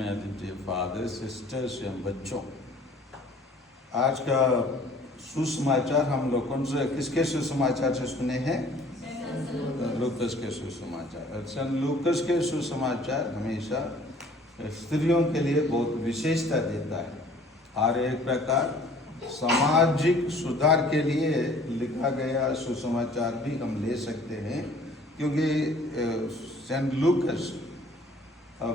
में अतिथि father sisters एवं बच्चों, आज का सुसमाचार हम लोग कौन से किसके सुसमाचार से सुने हैं? लूकस के सुसमाचार। सन लूकस के सुसमाचार हमेशा स्त्रियों के लिए बहुत विशेषता देता है और एक प्रकार सामाजिक सुधार के लिए लिखा गया सुसमाचार भी हम ले सकते हैं, क्योंकि सेंट लूकस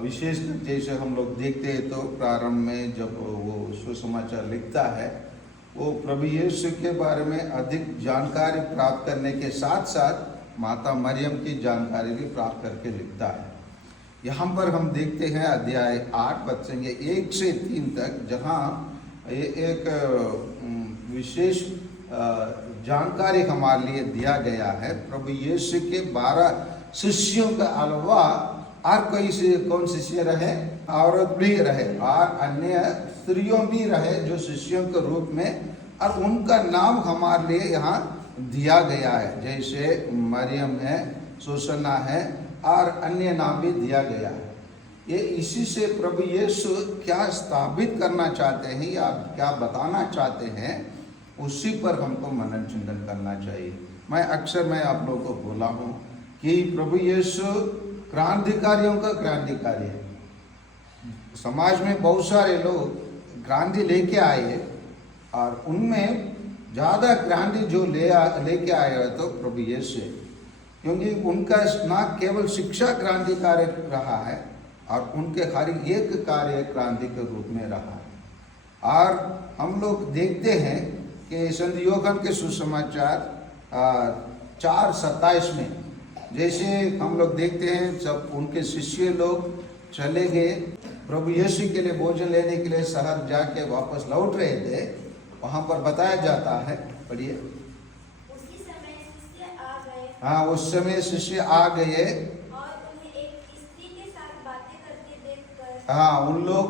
विशेष जैसे हम लोग देखते हैं तो प्रारंभ में जब वो सुसमाचार लिखता है वो प्रभु यीशु के बारे में अधिक जानकारी प्राप्त करने के साथ साथ माता मरियम की जानकारी भी प्राप्त करके लिखता है। यहाँ पर हम देखते हैं अध्याय 8 बचेंगे 1 से 3 तक, जहाँ एक विशेष जानकारी हमारे लिए दिया गया है। प्रभु यीशु के 12 शिष्यों का अलावा और कौन शिष्य रहे? औरत भी रहे और अन्य स्त्रियों भी रहे जो शिष्यों के रूप में, और उनका नाम हमारे लिए यहाँ दिया गया है, जैसे मरियम है, सुसन्ना है और अन्य नाम भी दिया गया है। ये इसी से प्रभु यीशु क्या स्थापित करना चाहते हैं या क्या बताना चाहते हैं, उसी पर हमको मनन चिंतन करना चाहिए। मैं आप लोगों को बोला हूँ कि प्रभु यीशु क्रांतिकारियों का क्रांतिकारी है। समाज में बहुत सारे लोग क्रांति लेके आए और उनमें ज़्यादा क्रांति जो लेके आए हैं तो प्रभु यीशु, क्योंकि उनका न केवल शिक्षा क्रांतिकारी रहा है और उनके हर एक कार्य क्रांति के रूप में रहा है। और हम लोग देखते हैं कि संत यूहन्ना के सुसमाचार 4:27 में जैसे हम लोग देखते हैं जब उनके शिष्य लोग चले गए प्रभु यीशु के लिए भोजन लेने के लिए शहर जाके वापस लौट रहे थे, वहाँ पर बताया जाता है, पढ़िए। उसी समय शिष्य आ गए। हाँ, उस समय शिष्य आ गए और उन्हें एक स्त्री के साथ बातें करते देखकर, हाँ, उन लोग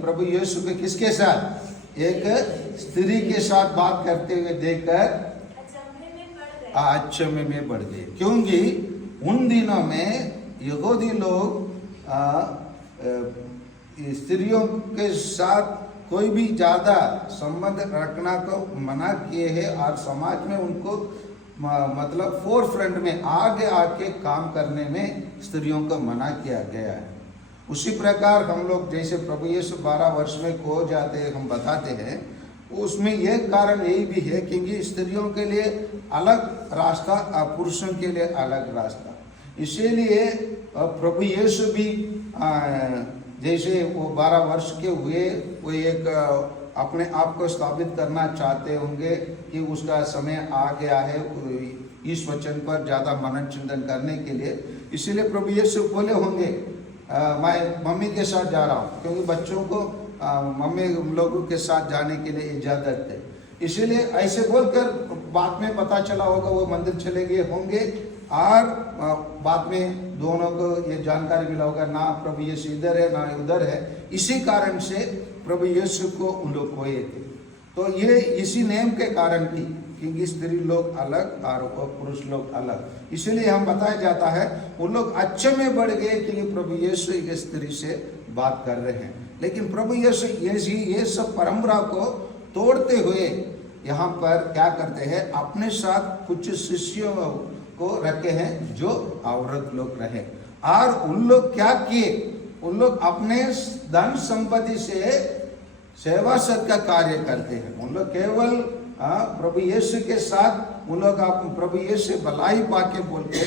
प्रभु यीशु के किसके साथ? एक स्त्री के साथ बात करते हुए देखकर अचंभे में बढ़ गए, क्योंकि उन दिनों में यहूदी लोग स्त्रियों के साथ कोई भी ज़्यादा संबंध रखना को मना किए हैं और समाज में उनको मतलब फोर फ्रंट में आगे आके काम करने में स्त्रियों को मना किया गया है। उसी प्रकार हम लोग जैसे प्रभु यीशु 12 वर्ष में खो जाते हैं, हम बताते हैं, उसमें एक कारण यही भी है क्योंकि स्त्रियों के लिए अलग रास्ता और पुरुषों के लिए अलग रास्ता। इसीलिए प्रभु यीशु भी जैसे वो 12 वर्ष के हुए, वो एक अपने आप को स्थापित करना चाहते होंगे कि उसका समय आ गया है इस वचन पर ज़्यादा मनन चिंतन करने के लिए। इसीलिए प्रभु यीशु बोले होंगे मैं मम्मी के साथ जा रहा हूँ, क्योंकि बच्चों को मम्मी लोगों के साथ जाने के लिए इजाज़त है। इसीलिए ऐसे बोलकर बाद में पता चला होगा वो मंदिर चले गए होंगे और बाद में दोनों को ये जानकारी मिला होगा ना प्रभु यीशु इधर है ना उधर है। इसी कारण से प्रभु यीशु को उन लोग खोए थे। तो ये इसी नेम के कारण थी क्योंकि स्त्री लोग अलग और पुरुष लोग अलग। इसीलिए हम बताया जाता है वो लोग अच्छे में बढ़ गए क्योंकि प्रभु यीशु एक स्त्री से बात कर रहे हैं। लेकिन प्रभु यीशु ये सब परंपरा को तोड़ते हुए यहाँ पर क्या करते हैं, अपने साथ कुछ शिष्यों को रखे हैं जो औरत लोग रहे। और उन लोग क्या किए, उन लोग अपने धन संपत्ति से सेवा सद का कार्य करते हैं। उन लोग केवल प्रभु यीशु के साथ उन लोग प्रभु यीशु भलाई पाके बोलते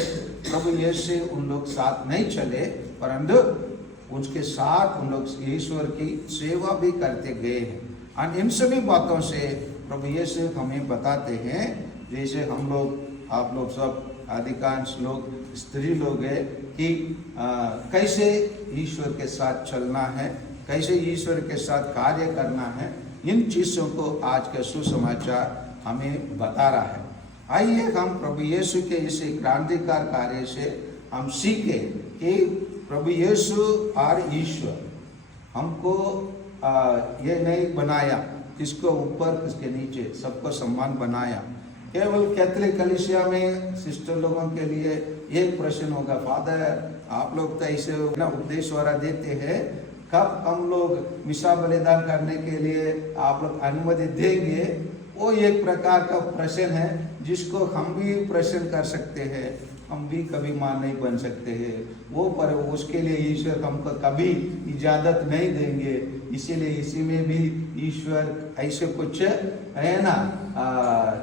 प्रभु यीशु उन लोग साथ नहीं चले, परंतु उसके साथ उन लोग ईश्वर की सेवा भी करते गए हैं। और इन सभी बातों से प्रभु यीशु हमें बताते हैं, जैसे हम लोग आप लोग सब अधिकांश लोग स्त्री लोग हैं कि कैसे ईश्वर के साथ चलना है, कैसे ईश्वर के साथ कार्य करना है। इन चीज़ों को आज का सुसमाचार हमें बता रहा है। आइए हम प्रभु यीशु के इस क्रांतिकार कार्य से हम सीखे कि प्रभु यीशु और ईश्वर हमको ये नहीं बनाया किसको ऊपर किसके नीचे, सबको सम्मान बनाया। केवल कैथोलिक कलीसिया में सिस्टर लोगों के लिए एक प्रश्न होगा, फादर आप लोग तो ऐसे उपदेश वाला देते हैं कब हम लोग मिशा बलिदान करने के लिए आप लोग अनुमति देंगे, वो एक प्रकार का प्रश्न है जिसको हम भी प्रश्न कर सकते हैं। हम भी कभी मां नहीं बन सकते हैं वो, पर उसके लिए ईश्वर हमको कभी इजाजत नहीं देंगे। इसीलिए इसी में भी ईश्वर ऐसे कुछ है ना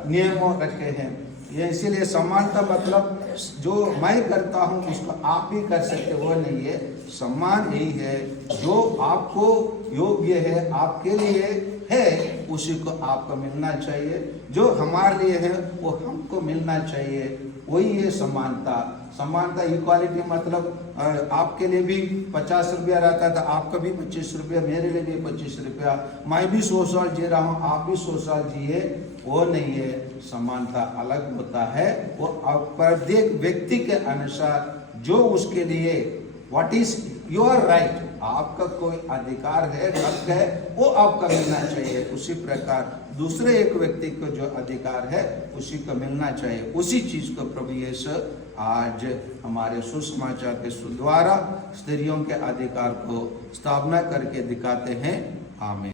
नियमों रखे हैं। ये इसीलिए समानता मतलब जो मैं करता हूँ उसको आप भी कर सकते, वो नहीं है। सम्मान यही है, जो आपको योग्य है, आपके लिए है, उसी को आपको मिलना चाहिए। जो हमारे लिए है वो हमको मिलना चाहिए, वही है समानता। समानता इक्वालिटी मतलब आपके लिए भी 50 रुपया रहता था, आपका भी 25 रुपया, मेरे लिए भी 25 रुपया, मैं भी 100 साल जी रहा हूँ, आप भी 100 साल जिए, वो नहीं है। समानता अलग होता है, वो प्रत्येक व्यक्ति के अनुसार जो उसके लिए व्हाट इज योर राइट, आपका कोई अधिकार है, हक है, वो आपका मिलना चाहिए। उसी प्रकार दूसरे एक व्यक्ति को जो अधिकार है उसी को मिलना चाहिए। उसी चीज को प्रभु यीशु आज हमारे सुसमाचार के द्वारा स्त्रियों के अधिकार को स्थापना करके दिखाते हैं। आमीन।